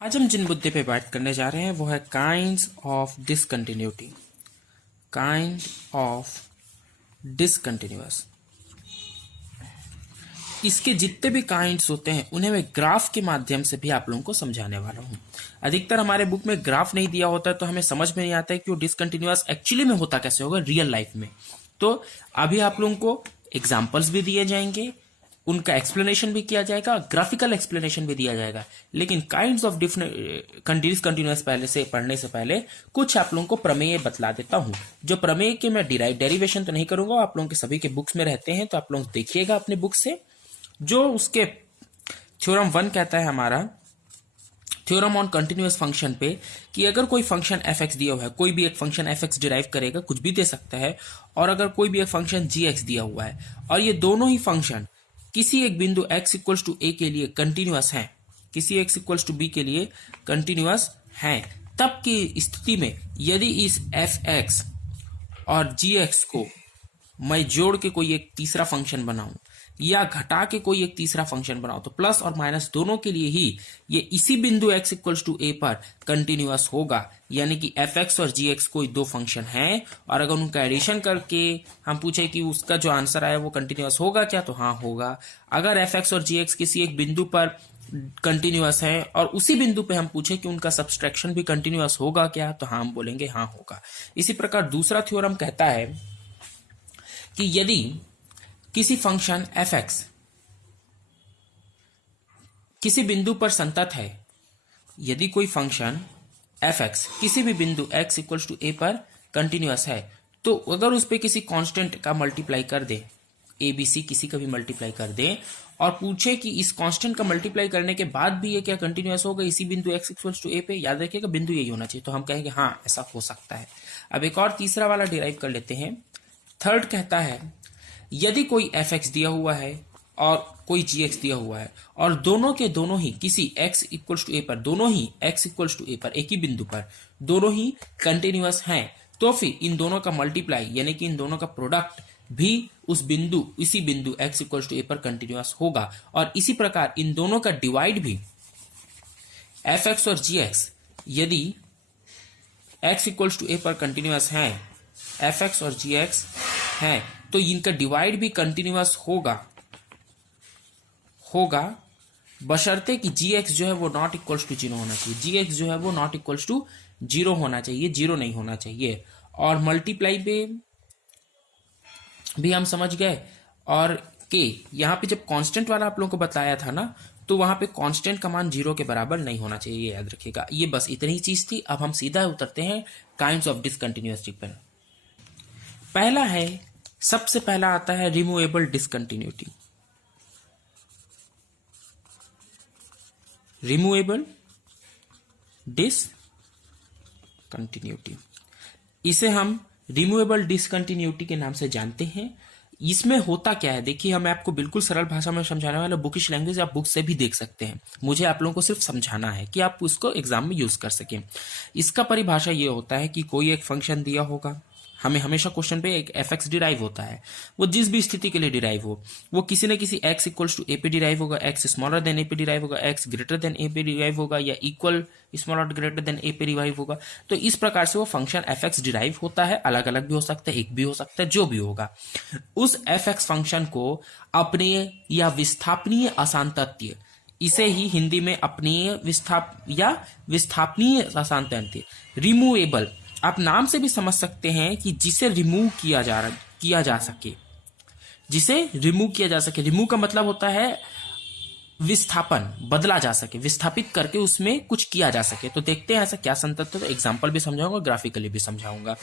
आज हम जिन मुद्दे पे बात करने जा रहे हैं वो है kinds of discontinuity. Kind of discontinuous. इसके जितने भी काइंड्स होते हैं उन्हें मैं ग्राफ के माध्यम से भी आप लोगों को समझाने वाला हूं। अधिकतर हमारे बुक में ग्राफ नहीं दिया होता है तो हमें समझ में नहीं आता है कि वो डिसकंटिन्यूअस एक्चुअली में होता कैसे होगा रियल लाइफ में। तो अभी आप लोगों को एग्जाम्पल्स भी दिए जाएंगे, उनका एक्सप्लेनेशन भी किया जाएगा, ग्राफिकल एक्सप्लेनेशन भी दिया जाएगा। लेकिन काइंड्स ऑफ डिसकंटिन्यूअस पहले से पढ़ने से पहले कुछ आप लोगों को प्रमेय बतला देता हूं। जो प्रमेय के मैं डेरिवेशन तो नहीं करूंगा, आप लोगों के सभी के बुक्स में रहते हैं, तो आप लोग देखिएगा अपने बुक से। जो उसके थ्योरम 1 कहता है हमारा थ्योरम ऑन कंटिन्यूअस फंक्शन पे कि अगर कोई फंक्शन एफ एक्स दिया हुआ है, कोई भी एक फंक्शन एफ एक्स डिराइव करेगा, कुछ भी दे सकता है, और अगर कोई भी एक फंक्शन जी एक्स दिया हुआ है और ये दोनों ही फंक्शन किसी एक बिंदु x इक्वल्स टू ए के लिए कंटिन्यूअस है, किसी x इक्वल्स टू बी के लिए कंटिन्यूअस है, तब की स्थिति में यदि इस एफ एक्स और जी एक्स को मैं जोड़ के कोई एक तीसरा फंक्शन बनाऊं या घटा के कोई एक तीसरा फंक्शन बनाऊं, तो प्लस और माइनस दोनों के लिए ही ये इसी बिंदु x इक्वल्स टू ए पर कंटिन्यूअस होगा। यानी कि एफ एक्स और जी एक्स कोई दो फंक्शन हैं और अगर उनका एडिशन करके हम पूछे कि उसका जो आंसर आया वो कंटिन्यूअस होगा क्या, तो हाँ होगा। अगर एफ एक्स और जी एक्स किसी एक बिंदु पर कंटिन्यूअस है और उसी बिंदु पे हम पूछे कि उनका सब्सट्रैक्शन भी कंटिन्यूअस होगा क्या, तो हाँ हम बोलेंगे हाँ होगा। इसी प्रकार दूसरा थ्योरम कहता है कि यदि किसी फंक्शन एफ एक्स किसी बिंदु पर संतत है, यदि कोई फंक्शन एफ एक्स किसी भी बिंदु x इक्वल्स टू ए पर कंटिन्यूअस है, तो अगर उस पर किसी कांस्टेंट का मल्टीप्लाई कर दे, ए बी सी किसी का भी मल्टीप्लाई कर दे और पूछे कि इस कांस्टेंट का मल्टीप्लाई करने के बाद भी ये क्या कंटिन्यूअस होगा इसी बिंदु x इक्वल्स टू ए पे, याद रखिएगा बिंदु यही होना चाहिए, तो हम कहेंगे हाँ ऐसा हो सकता है। अब एक और तीसरा वाला डिराइव कर लेते हैं। थर्ड कहता है यदि कोई एफ एक्स दिया हुआ है और कोई जी एक्स दिया हुआ है और दोनों के दोनों ही किसी x इक्वल्स टू ए पर, दोनों ही x इक्वल्स टू ए पर एक ही बिंदु पर दोनों ही कंटिन्यूअस हैं, तो फिर इन दोनों का मल्टीप्लाई यानी कि इन दोनों का प्रोडक्ट भी इसी बिंदु x इक्वल्स टू ए पर कंटिन्यूअस होगा। और इसी प्रकार इन दोनों का डिवाइड भी एफ एक्स और जी एक्स यदि x इक्वल्स टू ए पर कंटिन्यूअस है, एफ एक्स और जी एक्स है, तो इनका डिवाइड भी कंटिन्यूअस होगा बशर्ते कि जी एक्स जो है वो नॉट इक्वल्स टू 0 होना चाहिए। जी एक्स जो है वो नॉट इक्वल्स टू 0 होना चाहिए, 0 नहीं होना चाहिए। और मल्टीप्लाई पे भी हम समझ गए। और के यहाँ पे जब कांस्टेंट वाला आप लोगों को बताया था ना, तो वहां पे कांस्टेंट का मान 0 के बराबर नहीं होना चाहिए, याद रखिएगा। ये बस इतनी ही चीज थी। अब हम सीधा उतरते हैं काइंड्स ऑफ डिसकंटिन्यूअस पर। पहला है, सबसे पहला आता है रिमूवेबल डिसकंटिन्यूटी। रिमूवेबल डिसकंटिन्यूटी, इसे हम रिमूवेबल डिसकंटिन्यूटी के नाम से जानते हैं। इसमें होता क्या है, देखिए मैं आपको बिल्कुल सरल भाषा में समझाने वाला, बुकिश लैंग्वेज आप बुक से भी देख सकते हैं, मुझे आप लोगों को सिर्फ समझाना है कि आप उसको एग्जाम में यूज कर सकें। इसका परिभाषा ये होता है कि कोई एक फंक्शन दिया होगा, हमें हमेशा क्वेश्चन पे एक एफ एक्स डिराइव होता है, वो जिस भी स्थिति के लिए डिराइव हो, वो किसी न किसी x इक्वल्स टू ए पे डिराइव होगा, x स्मॉलर देन ए पे डिराइव होगा, x ग्रेटर देन ए पे डिराइव होगा, या इक्वल स्मॉलर ग्रेटर देन ए पे डिराइव होगा। तो इस प्रकार से वो फंक्शन एफ एक्स डिराइव होता है। अलग अलग भी हो सकता है, एक भी हो सकता है, जो भी होगा। उस एफ एक्स फंक्शन को अपनेय या विस्थापनीय असांतत्य, इसे ही हिंदी में अपनेय विस्थापनीय असांतत्य, रिमूवेबल, आप नाम से भी समझ सकते हैं कि जिसे रिमूव किया जा सके, जिसे रिमूव किया जा सके। रिमूव का मतलब होता है विस्थापन, बदला जा सके, विस्थापित करके उसमें कुछ किया जा सके। तो देखते हैं ऐसा क्या संतत्व, तो एग्जाम्पल भी समझाऊंगा, ग्राफिकली भी समझाऊंगा।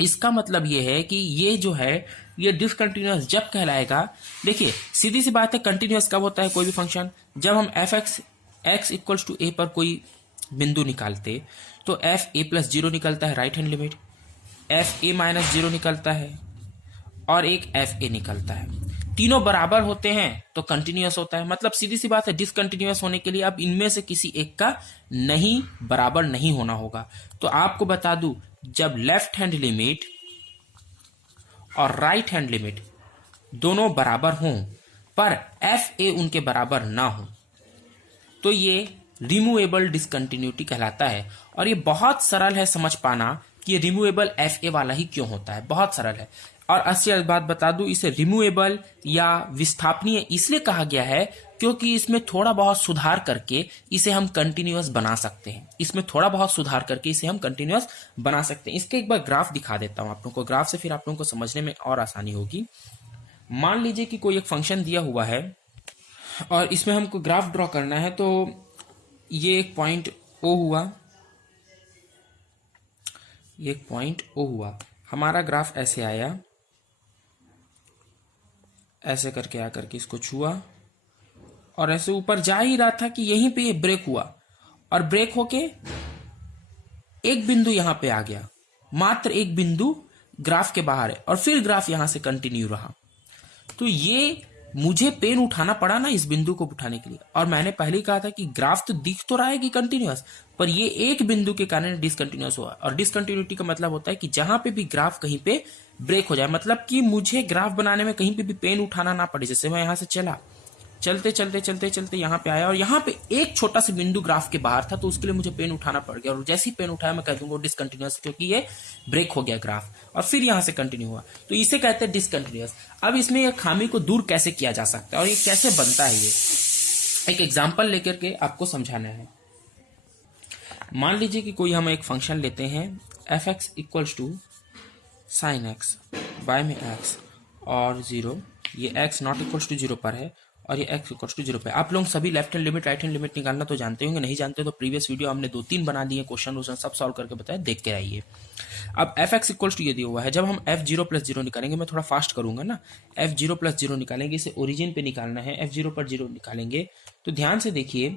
इसका मतलब ये है कि ये जो है ये डिसकंटिन्यूअस जब कहलाएगा, देखिए सीधी सी बात है, कंटिन्यूअस कब होता है कोई भी फंक्शन, जब हम एफ एक्स इक्वल्स टू ए पर कोई बिंदु निकालते तो एफ ए प्लस 0 निकलता है, right hand limit, F A minus 0 निकलता है और एक एफ ए निकलता है। तीनों बराबर होते हैं तो कंटिन्यूअस होता है। मतलब सीधी सी बात है, डिसकंटिन्यूअस होने के लिए अब इनमें से किसी एक का नहीं बराबर नहीं होना होगा। तो आपको बता दूं, जब लेफ्ट हैंड लिमिट और राइट हैंड लिमिट दोनों बराबर हों पर एफ ए उनके बराबर ना हो, तो ये रिमूवेबल डिसकंटिन्यूटी कहलाता है। और ये बहुत सरल है समझ पाना कि ये रिमूवेबल एफ ए वाला ही क्यों होता है, बहुत सरल है। और अच्छी बात बता दूं, इसे रिमूवेबल या विस्थापनीय इसलिए कहा गया है क्योंकि इसमें थोड़ा बहुत सुधार करके इसे हम कंटिन्यूअस बना सकते हैं। इसमें थोड़ा बहुत सुधार करके इसे हम कंटिन्यूअस बना सकते हैं। इसके एक बार ग्राफ दिखा देता हूं आप लोगों को, ग्राफ से फिर आप लोगों को समझने में और आसानी होगी। मान लीजिए कि कोई एक फंक्शन दिया हुआ है और इसमें हमको ग्राफ ड्रॉ करना है। तो ये एक पॉइंट ओ हुआ, ये एक पॉइंट ओ हुआ, हमारा ग्राफ ऐसे आया, ऐसे करके आकर के इसको छुआ और ऐसे ऊपर जा ही रहा था कि यहीं पे ये ब्रेक हुआ और ब्रेक होके एक बिंदु यहां पे आ गया, मात्र एक बिंदु ग्राफ के बाहर है और फिर ग्राफ यहां से कंटिन्यू रहा। तो ये मुझे पेन उठाना पड़ा ना इस बिंदु को उठाने के लिए। और मैंने पहले ही कहा था कि ग्राफ तो दिख तो रहा है कि कंटिन्यूअस, पर ये एक बिंदु के कारण डिसकंटिन्यूअस हुआ। और डिसकंटिन्यूटी का मतलब होता है कि जहां पे भी ग्राफ कहीं पे ब्रेक हो जाए, मतलब कि मुझे ग्राफ बनाने में कहीं पे भी पेन उठाना ना पड़े। जैसे मैं यहां से चला, चलते चलते चलते चलते यहाँ पे आया और यहाँ पे एक छोटा सा बिंदु ग्राफ के बाहर था, तो उसके लिए मुझे पेन उठाना पड़ गया। और जैसे ही पेन उठाया मैं कह दूंगा डिसकंटिन्यूअस, क्योंकि ये ब्रेक हो गया ग्राफ और फिर यहाँ से कंटिन्यू हुआ, तो इसे कहते हैं डिसकंटिन्यूअस। अब इसमें यह खामी को दूर कैसे किया जा सकता है और ये कैसे बनता है, ये एक एग्जाम्पल लेकर के आपको समझाना है। मान लीजिए कि कोई हम एक फंक्शन लेते हैं F X equals to sine X by में एक्स और 0, ये एक्स नॉट इक्वल्स टू 0 पर है और ये x इक्वल्स टू 0 पे। आप लोग सभी left hand limit right hand limit निकालना तो जानते होंगे, नहीं जानते तो प्रीवियस वीडियो हमने 2-3 बना दिए, क्वेश्चन सब सॉल्व करके बताया, देख के आइए। अब एफ एक्स इक्वल्स टू ये दिया हुआ है, जब हम f0 प्लस 0 निकालेंगे, मैं थोड़ा फास्ट करूंगा ना, f0 प्लस 0 निकालेंगे, इसे ओरिजिन पे निकालना है, f0 पर 0 निकालेंगे तो ध्यान से देखिए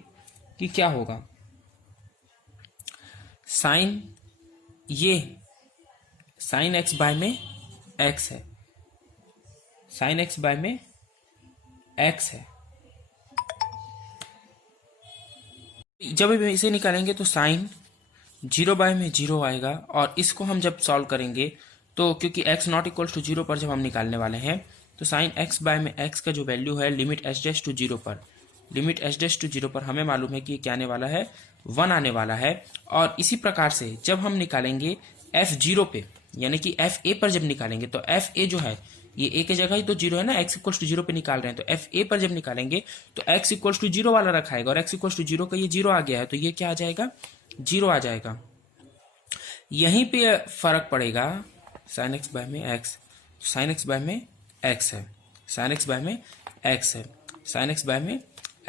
कि क्या होगा। साइन, ये साइन एक्स बाय में एक्स है, साइन एक्स बाय में एक्स है। जब इसे निकालेंगे तो साइन 0 बाय में 0 आएगा और इसको हम जब सॉल्व करेंगे तो क्योंकि x नॉट इक्वल टू 0 पर जब हम निकालने वाले हैं तो साइन x बाय में x का जो वैल्यू है लिमिट h डैश टू 0 पर, लिमिट h डैश टू 0 पर हमें मालूम है कि क्या आने वाला है, 1 आने वाला है। और इसी प्रकार से जब हम निकालेंगे f0 पे, यानी कि fa पर जब निकालेंगे तो fa जो है ये a की जगह ही तो 0 है ना, x इक्वल्स टू 0 पे निकाल रहे हैं, तो fa पर जब निकालेंगे तो x इक्वल्स टू 0 वाला रखाएगा और x इक्वल्स टू 0 का ये 0 आ गया है, तो ये क्या आ जाएगा, 0 आ जाएगा। यहीं पे फर्क पड़ेगा, साइन एक्स बाय में एक्स, साइन एक्स बाय में एक्स है, साइन एक्स बाय में एक्स है, साइन एक्स बाय में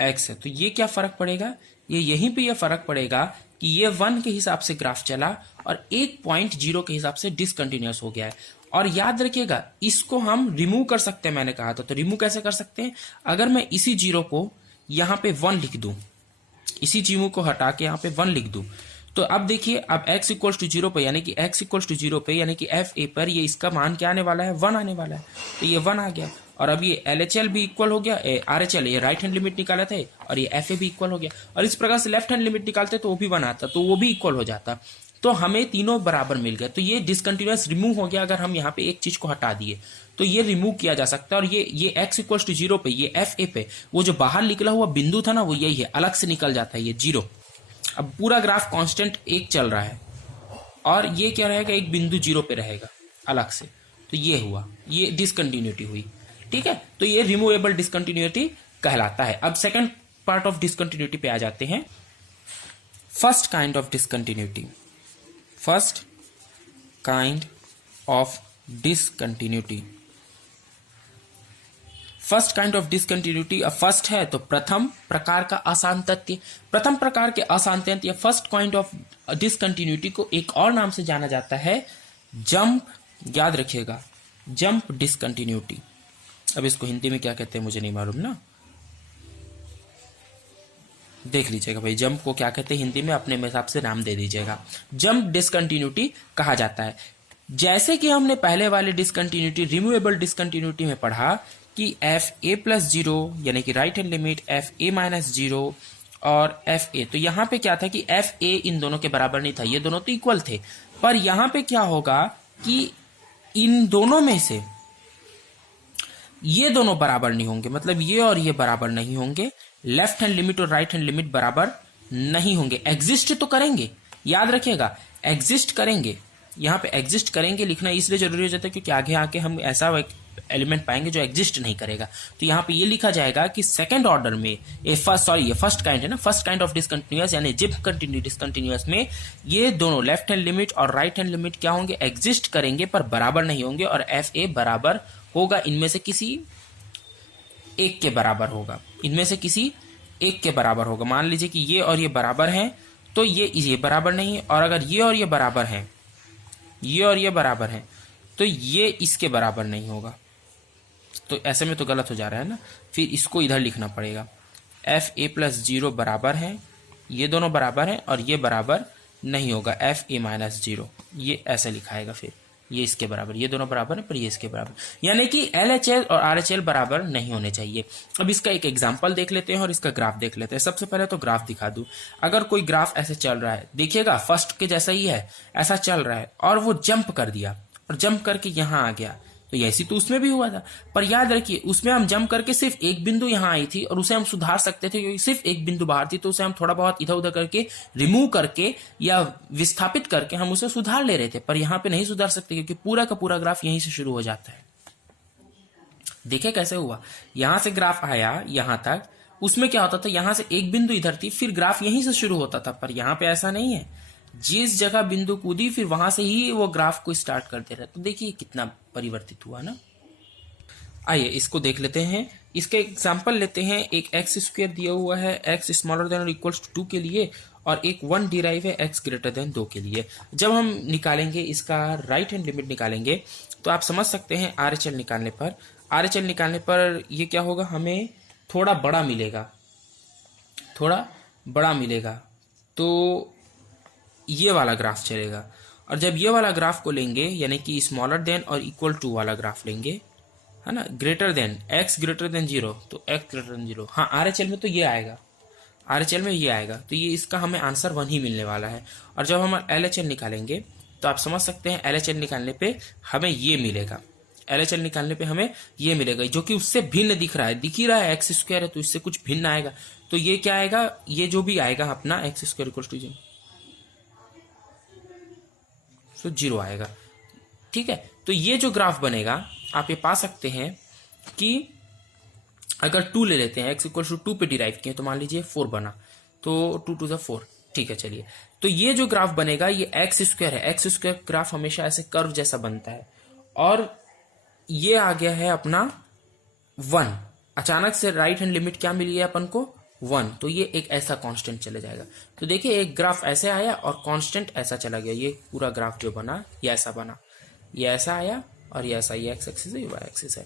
एक्स है, तो ये क्या फर्क पड़ेगा, ये यहीं पे ये फर्क पड़ेगा कि ये 1 के हिसाब से ग्राफ चला और 1.0 के हिसाब से डिसकंटिन्यूअस हो गया है। और याद रखिएगा इसको हम रिमूव कर सकते हैं, मैंने कहा था, तो रिमूव कैसे कर सकते हैं, अगर मैं इसी 0 को यहां पे 1 लिख दूं, इसी 0 को हटा के यहां पे 1 लिख दूं, तो अब देखिए अब x इक्वल्स टू 0 पे, यानी कि x इक्वल्स टू 0 पे, यानी कि एफ ए पर ये इसका मान क्या आने वाला है, 1 आने वाला है, तो ये 1 आ गया। और अब ये LHL भी इक्वल हो गया, RHL ये राइट हैंड लिमिट निकाला था और ये FA भी इक्वल हो गया, और इस प्रकार से लेफ्ट हैंड लिमिट निकालते तो वो भी 1 आता, तो वो भी इक्वल हो जाता, तो हमें तीनों बराबर मिल गए। तो ये डिसकंटिन्यूअस रिमूव हो गया अगर हम यहाँ पे एक चीज को हटा दिए, तो ये रिमूव किया जा सकता है। और ये x इक्वल्स टू 0 पे, ये FA पे वो जो बाहर निकला हुआ बिंदु था ना, वो यही है, अलग से निकल जाता है ये 0। अब पूरा ग्राफ कांस्टेंट 1 चल रहा है और ये क्या रहेगा, एक बिंदु 0 पे रहेगा अलग से, तो ये हुआ, ये डिसकंटिन्यूटी हुई, ठीक है। तो ये रिमूवेबल डिसकंटिन्यूटी कहलाता है। अब सेकंड पार्ट ऑफ डिसकंटिन्यूटी पे आ जाते हैं, first kind of discontinuity. First kind of discontinuity, first kind of discontinuity, first है तो प्रथम प्रकार का असांतत्य, प्रथम प्रकार के असांतत्य या फर्स्ट काइंड ऑफ डिसकंटिन्यूटी को एक और नाम से जाना जाता है जंप, याद रखिएगा, जंप डिसकंटिन्यूटी। अब इसको हिंदी में क्या कहते हैं मुझे नहीं मालूम ना, देख लीजिएगा भाई, जंप को क्या कहते हैं हिंदी में, अपने हिसाब से नाम दे दीजिएगा, जंप डिसकंटिन्यूटी कहा जाता है। जैसे कि हमने पहले वाले डिसकंटिन्यूटी रिमूवेबल डिसकंटिन्यूटी में पढ़ा कि FA प्लस 0 यानी कि right hand limit FA minus 0 और FA, तो यहां पे क्या था कि FA इन दोनों के बराबर नहीं था, ये दोनों तो इक्वल थे, पर यहां पे क्या होगा कि इन दोनों में से ये दोनों बराबर नहीं होंगे, मतलब ये और ये बराबर नहीं होंगे, लेफ्ट हैंड लिमिट और राइट हैंड लिमिट बराबर नहीं होंगे, एग्जिस्ट तो करेंगे, याद रखिएगा एग्जिस्ट करेंगे। यहाँ पे एग्जिस्ट करेंगे लिखना इसलिए जरूरी हो जाता है क्योंकि आगे आके हम ऐसा एलिमेंट पाएंगे जो एग्जिस्ट नहीं करेगा। तो यहाँ पे ये लिखा जाएगा कि सेकंड ऑर्डर में ये फर्स्ट काइंड है ना, फर्स्ट काइंड ऑफ डिसकंटिन्यूअस यानी जिप कंटिन्यू डिसकंटिन्यूअस में ये दोनों लेफ्ट हैंड लिमिट और राइट हैंड लिमिट क्या होंगे, एग्जिस्ट करेंगे पर बराबर नहीं होंगे, और एफ ए बराबर होगा इनमें से किसी एक के बराबर होगा, इनमें से किसी एक के बराबर होगा। मान लीजिए कि ये और ये बराबर हैं तो ये बराबर नहीं है, और अगर ये और ये बराबर हैं, ये और ये बराबर हैं तो ये इसके बराबर नहीं होगा। तो ऐसे में तो गलत हो जा रहा है ना, फिर इसको इधर लिखना पड़ेगा। एफ ए प्लस 0 बराबर है, ये दोनों बराबर हैं और ये बराबर नहीं होगा, एफ ए माइनस 0 ये ऐसे लिखाएगा, फिर ये इसके बराबर, ये दोनों बराबर है पर ये इसके बराबर, यानी कि LHL और RHL बराबर नहीं होने चाहिए। अब इसका एक एग्जांपल देख लेते हैं और इसका ग्राफ देख लेते हैं। सबसे पहले तो ग्राफ दिखा दूं। अगर कोई ग्राफ ऐसे चल रहा है, देखिएगा फर्स्ट के जैसा ही है, ऐसा चल रहा है और वो जंप कर दिया और जंप करके यहां आ गया, तो ऐसी तो उसमें भी हुआ था। पर याद रखिए उसमें हम जंप करके सिर्फ एक बिंदु यहां आई थी और उसे हम सुधार सकते थे क्योंकि सिर्फ एक बिंदु बाहर थी, तो उसे हम थोड़ा बहुत इधर उधर करके रिमूव करके या विस्थापित करके हम उसे सुधार ले रहे थे। पर यहां पे नहीं सुधार सकते क्योंकि पूरा का पूरा ग्राफ यहीं से शुरू हो जाता है। देखिए कैसे हुआ, यहां से ग्राफ आया यहां तक, उसमें क्या होता था, यहां से एक बिंदु इधर थी, फिर ग्राफ यहीं से शुरू होता था। पर यहां पे ऐसा नहीं है, जिस जगह बिंदु कूदी फिर वहां से ही वो ग्राफ को स्टार्ट कर दे रहा है। तो देखिए कितना परिवर्तित हुआ ना। आइए इसको देख लेते हैं, इसका एग्जांपल लेते हैं। एक एक्स स्क्वायर दिया हुआ है एक्स स्मॉलर देन और इक्वल्स टू 2 के लिए, और एक 1 डिराइव है एक्स ग्रेटर देन 2 के लिए। जब हम निकालेंगे इसका राइट हैंड लिमिट निकालेंगे तो आप समझ सकते हैं RHL निकालने पर ये क्या होगा, हमें थोड़ा बड़ा मिलेगा, तो ये वाला ग्राफ चलेगा। और जब ये वाला ग्राफ को लेंगे यानी कि स्मॉलर देन और इक्वल टू वाला ग्राफ लेंगे, है ना, greater than x greater than 0, तो एक्स ग्रेटर देन 0, हाँ RHL में तो ये आएगा, RHL में ये आएगा, तो ये इसका हमें आंसर 1 ही मिलने वाला है। और जब हम LHL निकालेंगे तो आप समझ सकते हैं LHL निकालने पे हमें ये मिलेगा, LHL निकालने पे हमें ये मिलेगा जो कि उससे भिन्न दिख ही रहा है, एक्स स्क्वायर है तो इससे कुछ भिन्न आएगा। तो ये क्या आएगा, ये जो भी आएगा अपना एक्स स्क्वायर इक्वल टू 0 तो 0 आएगा। ठीक है, तो ये जो ग्राफ बनेगा आप ये पा सकते हैं कि अगर 2 ले लेते हैं, एक्स इक्वल टू 2 पे डिराइव किए तो मान लीजिए 4 बना, तो 2 2 4, ठीक है। चलिए, तो ये जो ग्राफ बनेगा ये एक्स स्क्वायर है, एक्स स्क्वायर ग्राफ हमेशा ऐसे कर्व जैसा बनता है, और ये आ गया है अपना 1, अचानक से राइट हैंड लिमिट क्या मिली है अपन को 1, तो ये एक ऐसा कांस्टेंट चले जाएगा। तो देखिए एक ग्राफ ऐसे आया और कांस्टेंट ऐसा चला गया, ये पूरा ग्राफ जो बना ये ऐसा बना, ये ऐसा आया और ये ऐसा, ये एक्स एक्सिस है ये वाई एक्सिस है,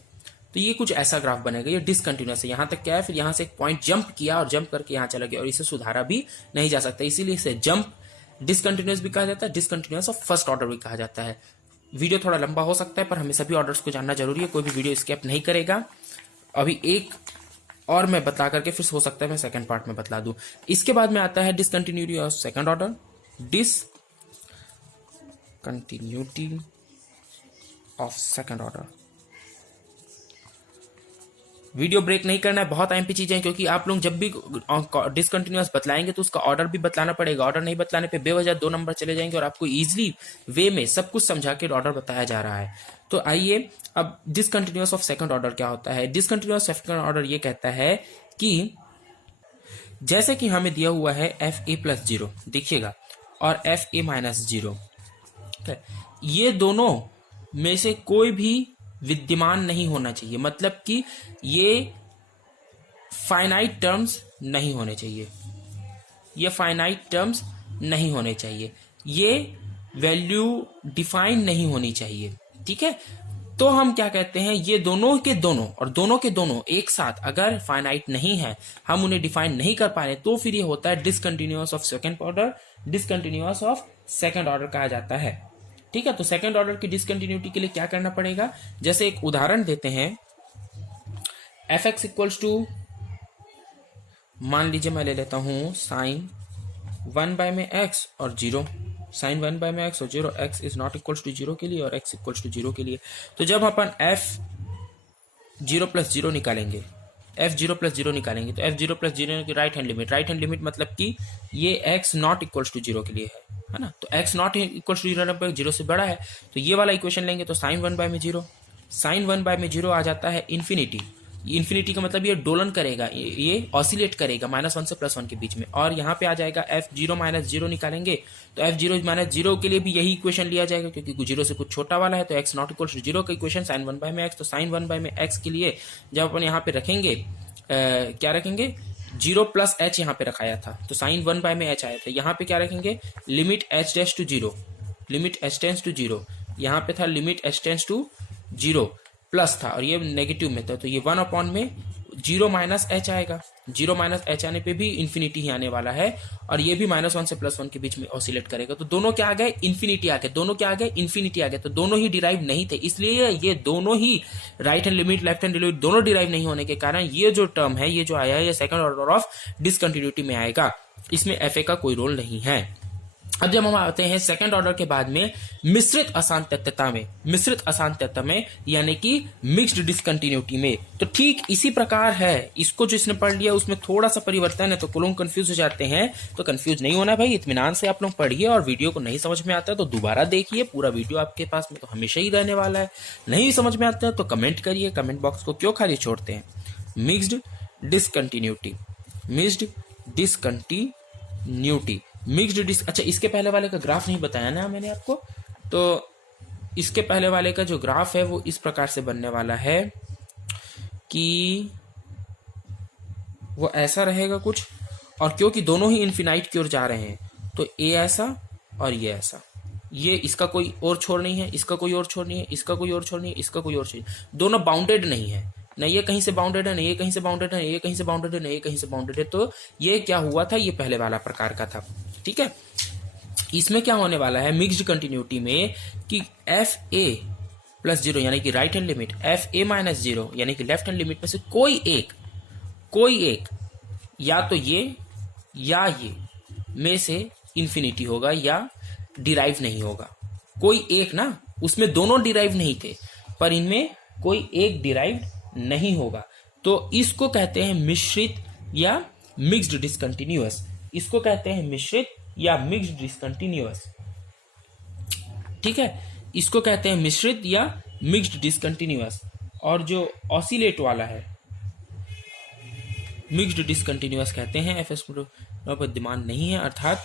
तो ये कुछ ऐसा ग्राफ बनेगा। ये डिसकंटिन्यूअस है, यहां तक क्या है, फिर यहां से एक पॉइंट जंप किया और जंप करके यहां चला गया, और इसे सुधारा भी नहीं जा सकता, इसीलिए इसे जंप डिसकंटिन्यूअस भी कहा जाता है, डिसकंटिन्यूअस ऑफ फर्स्ट ऑर्डर भी कहा जाता है। वीडियो थोड़ा लंबा हो सकता है पर हमें सभी ऑर्डर्स को जानना जरूरी है, कोई भी वीडियो स्किप नहीं करेगा। अभी एक और मैं बता करके फिर हो सकता है मैं सेकंड पार्ट में बतला दूं। इसके बाद में आता है discontinuity of second order, discontinuity of second order. Video break नहीं करना है, बहुत अहम चीजें हैं, क्योंकि आप लोग जब भी डिसकंटिन्यूअस बतलाएंगे तो उसका ऑर्डर भी बतलाना पड़ेगा। ऑर्डर नहीं बतलाने पे बेवजह 2 नंबर चले जाएंगे, और आपको इजीली वे में सब कुछ समझा के ऑर्डर बताया जा रहा है। तो आइए अब डिसकंटिन्यूअस ऑफ सेकंड ऑर्डर क्या होता है। डिसकंटिन्यूअस सेकंड ऑर्डर ये कहता है कि जैसे कि हमें दिया हुआ है एफ ए प्लस 0 देखिएगा और एफ ए माइनस 0, ये दोनों में से कोई भी विद्यमान नहीं होना चाहिए, मतलब कि ये फाइनाइट टर्म्स नहीं होने चाहिए, ये फाइनाइट टर्म्स नहीं होने चाहिए, ये वैल्यू डिफाइन नहीं होनी चाहिए। ठीक है, तो हम क्या कहते हैं, ये दोनों के दोनों और दोनों के दोनों एक साथ अगर फाइनाइट नहीं है, हम उन्हें डिफाइन नहीं कर पा रहे, तो फिर ये होता है discontinuous of second order, discontinuous of second order कहा जाता है। ठीक है, तो सेकंड ऑर्डर की डिसकंटिन्यूटी के लिए क्या करना पड़ेगा, जैसे एक उदाहरण देते हैं, एफ एक्स इक्वल्स टू, मान लीजिए मैं ले लेता हूं साइन 1 बाय में एक्स और 0, साइन 1 बाय में एक्स और 0, X is not equals to 0 के लिए और एक्स इक्वल्स टू 0 के लिए। तो जब अपन एफ 0 प्लस 0 निकालेंगे f0 प्लस जीरो निकालेंगे तो f0 प्लस जीरो की राइट हैंड लिमिट मतलब कि ये x not equals to zero के लिए है ना। तो x not equals to zero zero से बड़ा है, तो ये वाला इक्वेशन लेंगे तो साइन 1 बाय में जीरो, साइन 1 बाय में जीरो आ जाता है इन्फिनिटी। इन्फिनिटी का मतलब ये डोलन करेगा, ये ऑसिलेट करेगा -1 से +1 के बीच में। और यहाँ पे आ जाएगा f0 माइनस जीरो निकालेंगे तो f0 माइनस जीरो के लिए भी यही इक्वेशन लिया जाएगा, क्योंकि जीरो से कुछ छोटा वाला है तो x not equal to zero का इक्वेशन साइन 1 बाय में x। तो साइन 1 बाय में x के लिए जब अपन यहाँ पे रखेंगे क्या रखेंगे, 0 प्लस h यहाँ पे रखाया था तो साइन 1 बाय में h आया था। यहाँ पे क्या रखेंगे, limit h tends to zero, limit h tends to zero, यहाँ पे था limit h tends to zero plus था और ये नेगेटिव में था, तो ये 1 अपॉन में 0 माइनस एच आएगा। 0 माइनस एच आने पे भी इन्फिनिटी ही आने वाला है और ये भी -1 से +1 के बीच में ऑसिलेट करेगा। तो दोनों क्या आ गए, इन्फिनिटी आ गए, दोनों क्या आ गए, इन्फिनिटी आ गए। तो दोनों ही डिराइव नहीं थे, इसलिए ये दोनों ही right hand limit left hand limit दोनों डिराइव नहीं होने के कारण ये जो टर्म है, ये जो आया है, ये सेकंड ऑर्डर ऑफ डिसकंटिन्यूटी में आएगा, इसमें एफ का कोई रोल नहीं है। अब जब हम आते हैं सेकंड ऑर्डर के बाद में मिश्रित असांतत्यता में, मिश्रित असांतत्यता में यानी कि मिक्स्ड डिसकंटिन्यूटी में, तो ठीक इसी प्रकार है। इसको जिसने पढ़ लिया उसमें थोड़ा सा परिवर्तन है तो लोग कंफ्यूज हो जाते हैं, तो कंफ्यूज नहीं होना भाई, इत्मीनान से आप लोग पढ़िए और वीडियो को नहीं समझ में आता है तो दोबारा देखिए, पूरा वीडियो आपके पास में तो हमेशा ही रहने वाला है। नहीं समझ में आता है तो कमेंट करिए, कमेंट बॉक्स को क्यों खाली छोड़ते हैं। Mixed discontinuity, mixed discontinuity, mixed अच्छा इसके पहले वाले का ग्राफ नहीं बताया ना मैंने आपको, तो इसके पहले वाले का जो ग्राफ है वो इस प्रकार से बनने वाला है कि वो ऐसा रहेगा कुछ, और क्योंकि दोनों ही इन्फिनाइट की ओर जा रहे हैं तो ए ऐसा और ये ऐसा, ये इसका कोई और छोर नहीं है, इसका कोई और छोर नहीं है, इसका कोई और छोर नहीं है, इसका कोई और छोर नहीं, दोनों बाउंडेड नहीं है, न ये कहीं से बाउंडेड है, न ये कहीं से बाउंडेड है, ये कहीं से बाउंडेड है, न ये कहीं से बाउंडेड है। तो ये क्या हुआ था, ये पहले वाला प्रकार का था, ठीक है। इसमें क्या होने वाला है मिक्स्ड कंटिन्यूटी में कि एफ ए प्लस जीरो यानी कि right hand limit, F A minus zero यानी कि लेफ्ट हैंड लिमिट में से कोई एक या तो ये या ये में से इन्फिनिटी होगा या डिराइव नहीं होगा। कोई एक ना, उसमें दोनों डिराइव नहीं थे पर इनमें कोई एक डिराइव नहीं होगा, तो इसको कहते हैं मिश्रित या मिक्स्ड डिसकंटिन्यूअस, इसको कहते हैं मिश्रित या मिक्स्ड डिसकंटिन्यूअस, ठीक है, इसको कहते हैं मिश्रित या मिक्स्ड डिसकंटिन्यूअस। और जो ऑसिलेट वाला है मिक्स्ड डिसकंटिन्यूअस कहते हैं। एफ एस पर डिमांड नहीं है, अर्थात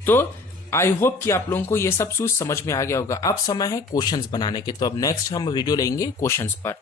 तो आई होप कि आप लोगों को ये सब सूझ समझ में आ गया होगा। अब समय है क्वेश्चंस बनाने के, तो अब नेक्स्ट हम वीडियो लेंगे क्वेश्चंस पर।